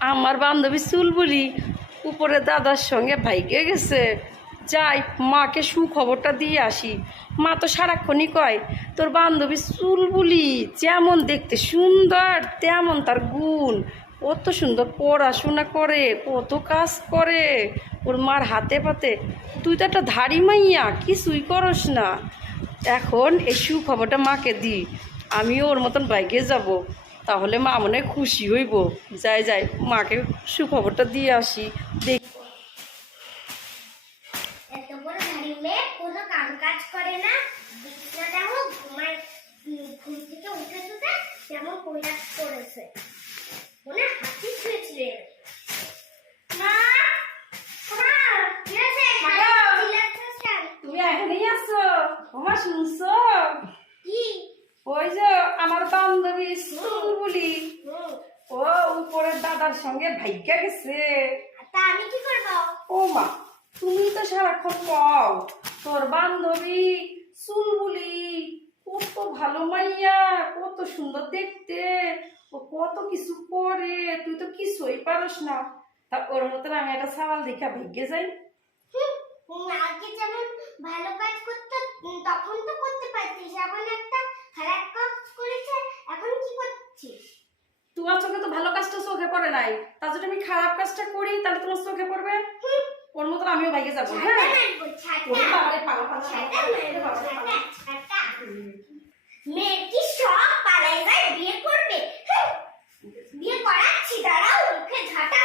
আমার বান্ধবী চুলবুলি উপরে দাদার সঙ্গে ভাইকে গেছে। যাই, মাকে সুখবরটা দিয়ে আসি। মা তো সারাক্ষণই কয়, তোর বান্ধবী চুলবুলি যেমন দেখতে সুন্দর, তেমন তার গুণ। কত সুন্দর পড়াশোনা করে, কত কাজ করে। ওর মার হাতে পাতে। তুই তো একটা ধাড়ি মাইয়া, কিছুই করস না। এখন এই সুখবরটা মাকে দি। আমিও ওর মতন বাইকে যাব। তাহলে মা মনে খুশি হইব। যাই যাই মাকে সুখবরটা দিয়ে আসি। দেখ? তুমি এখানেই শুনছো? কি? ওই যে আমার বান্ধবী দাদার সঙ্গে ভাইকা গেছে। তা আমি কি করব? ও মা তুমি তো সারাক্ষণ কও তোর বান্ধবী চুলবুলি কত ভালো মাইয়া কত সুন্দর দেখতে ও কত কিছু করে তুই তো কিছুই পারস না। তা ওর মতন আমি একটা সাওয়াল দেখা ভেগে যাই। আগে যেমন ভালো কাজ করতো তখন তো করতে পারতিস। এখন একটা খারাপ কাজ করেছে এখন কি করছিস? তোমার চোখে তো ভালো কাজটা চোখে পড়ে নাই। তা যদি আমি খারাপ কাজটা করি, তাহলে তোমার চোখে পড়বে? ওর মতন আমিও ভাইকে যাব হ্যাঁ। মেয়ের কি সব পালাই বিয়ে করবে। বিয়ে করাচ্ছি, দাঁড়াও, মুখে ঝাঁটা